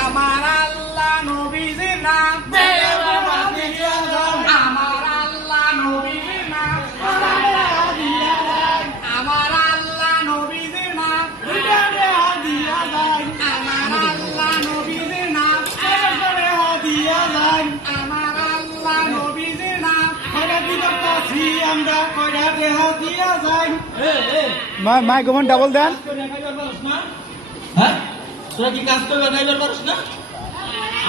আমার আল্লাহ নবীজির নাম আমার আল্লাহ নবীজির নাম আমার আল্লাহ নবীজির নাম আমার আল্লাহ নবীজির নাম আমার আল্লাহ নবীজির নাম মাই গোমন ডাবল দেন। হ্যাঁ তোরা কি কাজ করবে খাইবার পারছ না?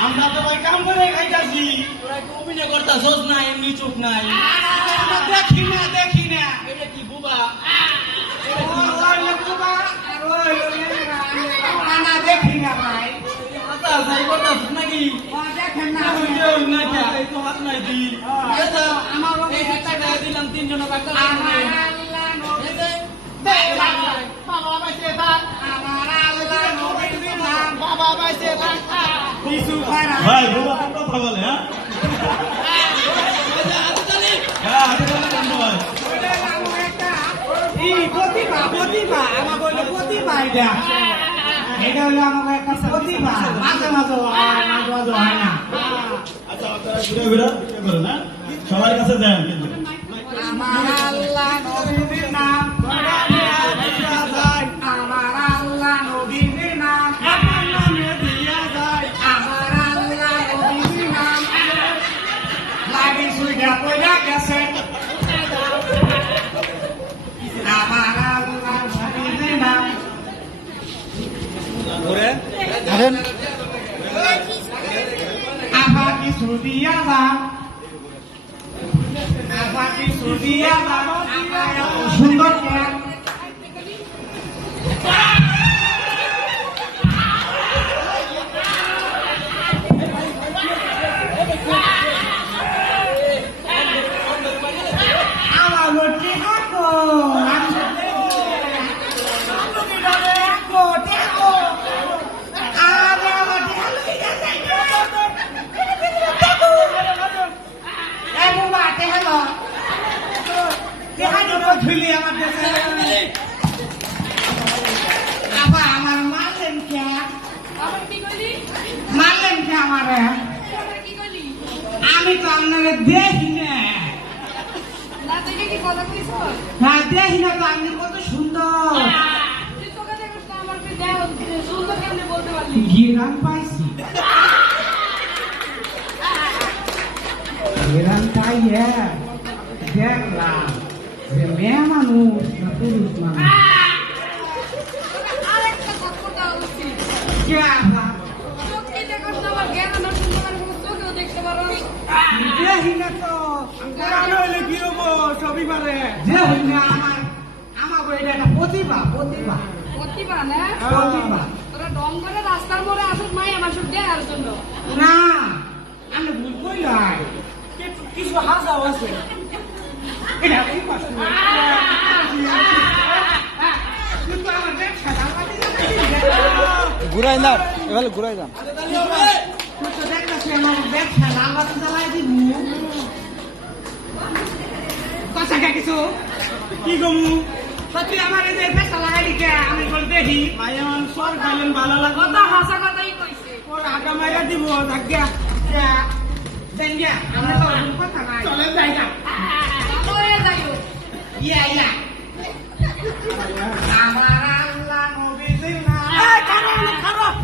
আমরা তো ভাই কাম করে খাইতাছি। তোরা কি অভিনয় করতাছস না এমনি চোখ নাই? দেখি না এটা কি বুবা? না দেখি না ভাই। আচ্ছা যাই করতাছস নাকি? দেখেন না এই তো হাত নাই দি। এটা আমার এই টাকা দিলাম তিনজন কাকা। আমার আল্লাহ নবী বাবা বাইছে থাক। আমার আল্লাহ নবীর নাম বাবা বাইছে থাক। কিছু খারাপ ভাই বাবা কথা বলে হ্যাঁ প্রতিভা আমার বললো প্রতিভা এটা হলো আমার একটা প্রতিভা মাঝে মাঝে হয় না। আচ্ছা ঘুরে করে না সবার কাছে দেন কিন্তু আমার আল্লাহ নবীর নাম আমার আল্লাহ নবীর নাম আমার আল্লাহ নবীর নাম লাগি সুইটা পয়লা গেছে আমার আল্লাহ নবীর নাম আসেন আফা কি সুদিয়া দাম আফা কি সুদিয়া দাম সুন্দর কেন আমার লোকটি হাঁকো আমার মারলেন কে মারলেন কে আমার আমি তো আপনাকে দেখি না হ্যাঁ দেখি না তো আপনি কত সুন্দর গিরাম পাইছি গিরাম তাই দেখলাম যে মেয়ে মানুষ না পুরুষ মানুষ কে আবার দেখি না তো কি হবো সবই পারে যে হই না আমার এটা একটা প্রতিভা রাস্তার মোড়ে আসুক মাই আমার সব দেওয়ার জন্য না আমি ভুল কইলাই কিছু হাসাও আছে এটা কি পাস কিন্তু আমার ব্যবসা ঘুরাই না এবার ঘুরাই যান। তুই তো দেখতেছি আমার ব্যবসা লাগাতে চালাই দিব কথা কিছু কি গমু সত্যি আমার এই যে ব্যবসা লাগাই দিকে আমি বলে দেখি ভাই আমার সর খাইলেন ভালো লাগে কথা হাসা কথাই কইছে ওর আগা মাইরা দিব জায়গা দেন গিয়া আমরা তো কথা নাই চলেন জায়গা হয়ে যাইও ইয়া আমার আল্লাহ নবীজির নাম এই খারাপ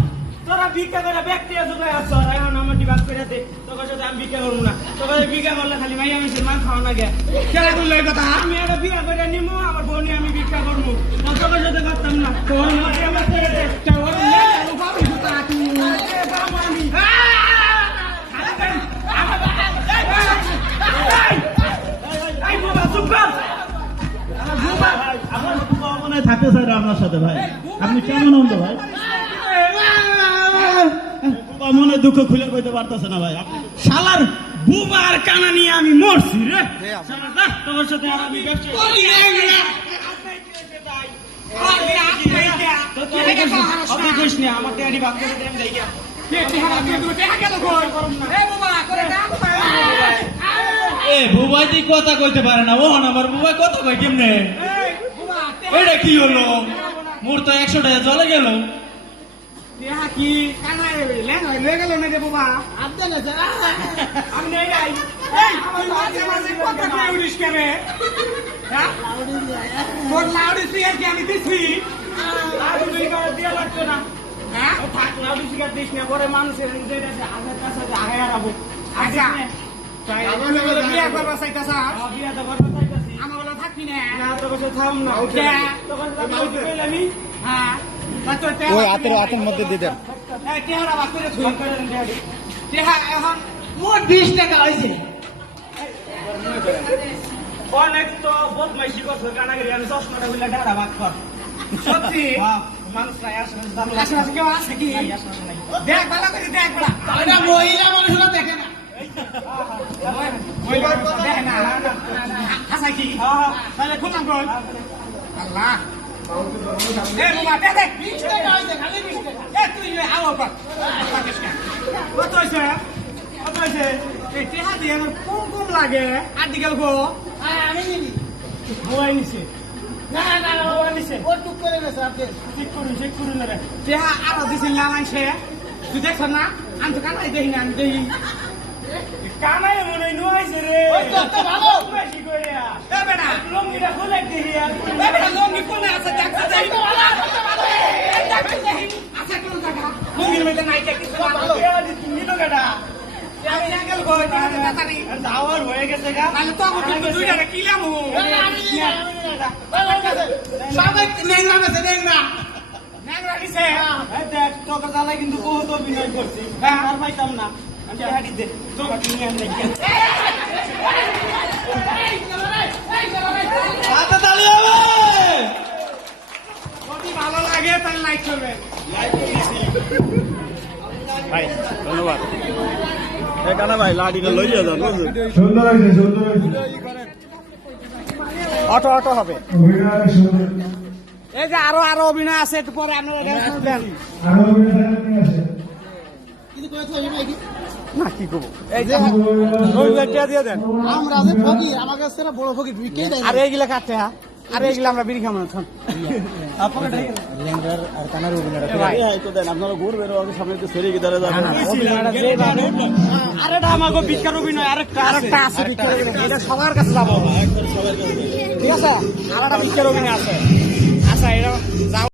তোরা ভিক্ষা করে ব্যক্তি আছে তো আছো এখন আমার ডিবাস করে দে তোকে সাথে আমি ভিক্ষা করব না তোকে ভিক্ষা করলে খালি ভাই আমি মান খাওয়া না গে কেলা করলে কথা আমি একটা বিয়া করে নিমু আমার বোনে আমি ভিক্ষা করব তোকে সাথে করতাম না তোর মাকে আমার করে দে তোর লে বাবু সুতা তুই বাবু আমি এই বাবা চুপ কর আমার বাবা মনে থাকে স্যার আপনার সাথে ভাই আপনি কেমন হন তো ভাই বাবা মনে দুঃখ খুলে কইতে পারতেছে না ভাই আপনি শালার বুবার কানা নিয়ে আমি মরছি রে শালা যা তোর সাথে আর আমি ব্যবসা করি আপনি কইস না আমার টেডি ভাগ করে দেন যাইয়া পেটি হারা দিয়ে দুটো টাকা কেন কই এ বাবা করে দাও এ বুবাই তুই কথা কইতে পারে না ও আমার বুবাই কথা কই কেমনে এটা কি হলো মোর তো 100 টাকা চলে গেল টিহা কি কানাই লেন লয়ে গেল না রে বাবা আপনি না স্যার আমি নেই নাই এই আমার মাঝে মাঝে কথা কই উড়িস কেনে হ্যাঁ তোর লাউডি স্পিকার কি আমি দিছি লাউডি স্পিকার দিয়ে লাগতো না হ্যাঁ থাক লাউডি স্পিকার দিস না পরে মানুষের যেটা আগে কাছে আগে আরাবো আচ্ছা তাই বিয়া করবা চাইতাছা বিয়া তো করবা চাইতাছি আমার বলা থাকবি না না তো কাছে থাম না তো কাছে আমি হ্যাঁ ওই হাতের মধ্যে দিয়ে দেন। টেহারা বাস করে ছুঁই করে টেহা এখন মোট 20 টাকা হয়েছে অনেক তো বদমাইশি করছে কানাগিরি আমি চশমাটা বুঝলে টেহারা বাস কর সত্যি মানুষ নাই আসলে আশেপাশে কেউ আছে কি দেখ ভালো করে দেখ বলা এটা মহিলা মানুষরা দেখে না দেখ না হাসাই কি তাহলে খুললাম কই আল্লাহ এ বাবা দেখ 20 টাকা হয়েছে খালি 20 টাকা এ তুই আলো কর কত হয়েছে কত হয়েছে এই টেহা দিয়ে আমার কম লাগে আর দিকাল গো আমি নিবি মোবাইল নিছে না না না মোবাইল নিছে ও টুক করে গেছে আপনি চেক করুন রে টেহা আরো দিছিল না মানছে তুই দেখছ না আমি তো কানাই দেখি না আমি দেখি কানাই মনে নুয়াইছে রে ওই তো ভালো বেশি করে এ বেটা লঙ্গিটা খুলে দেখি আর এ বেটা লঙ্গি কোনে আছে দেখতে যাই ভালো দেখতে যাই আছে কোন জায়গা লঙ্গির মধ্যে নাই দেখতে ভালো এ আদি তুমি তো গাডা আমি আঙ্কেল কই তাড়াতাড়ি দাওয়ার হয়ে গেছে গা তাহলে তো আমি কিন্তু দুইটা কিলাম সবাই নেংরা আছে নেংরা ন্যাংরা দিছে এই দেখ তোকে জ্বালাই কিন্তু বহুত অভিনয় করছি আর পাইতাম না আমি হাঁটি দে তোকে নিয়ে আনলে হাতে তালি হবে যদি ভালো লাগে তাহলে লাইক করবে ভাই ধন্যবাদ। কানা ভাই লাঠিটা লইয়া যান সুন্দর হয়েছে সুন্দর হয়েছে অটো হবে। অভিনয় সুন্দর এই যে আরো অভিনয় আছে একটু পরে আপনারা দেন আরো অভিনয় আছে কিন্তু কই তো ভাই কি না কি করবো এই যে রবিবারটা দিয়ে দেন। আমরা যে ফকির আমাকে সেরা বড় ফকির বিকে দেয় আর এইগুলা কাটতে হ্যাঁ আর এইগুলা আমরা বিড়ি খাবো না আপনারা ঘুরবেন সামনে তো সেরে গিয়ে দাঁড়া আরেকটা আমাকে বিজ্ঞান অভিনয় আরেকটা আছে বিজ্ঞান অভিনয় এটা সবার কাছে যাবো ঠিক আছে আরেকটা বিজ্ঞান অভিনয় আছে আচ্ছা এটা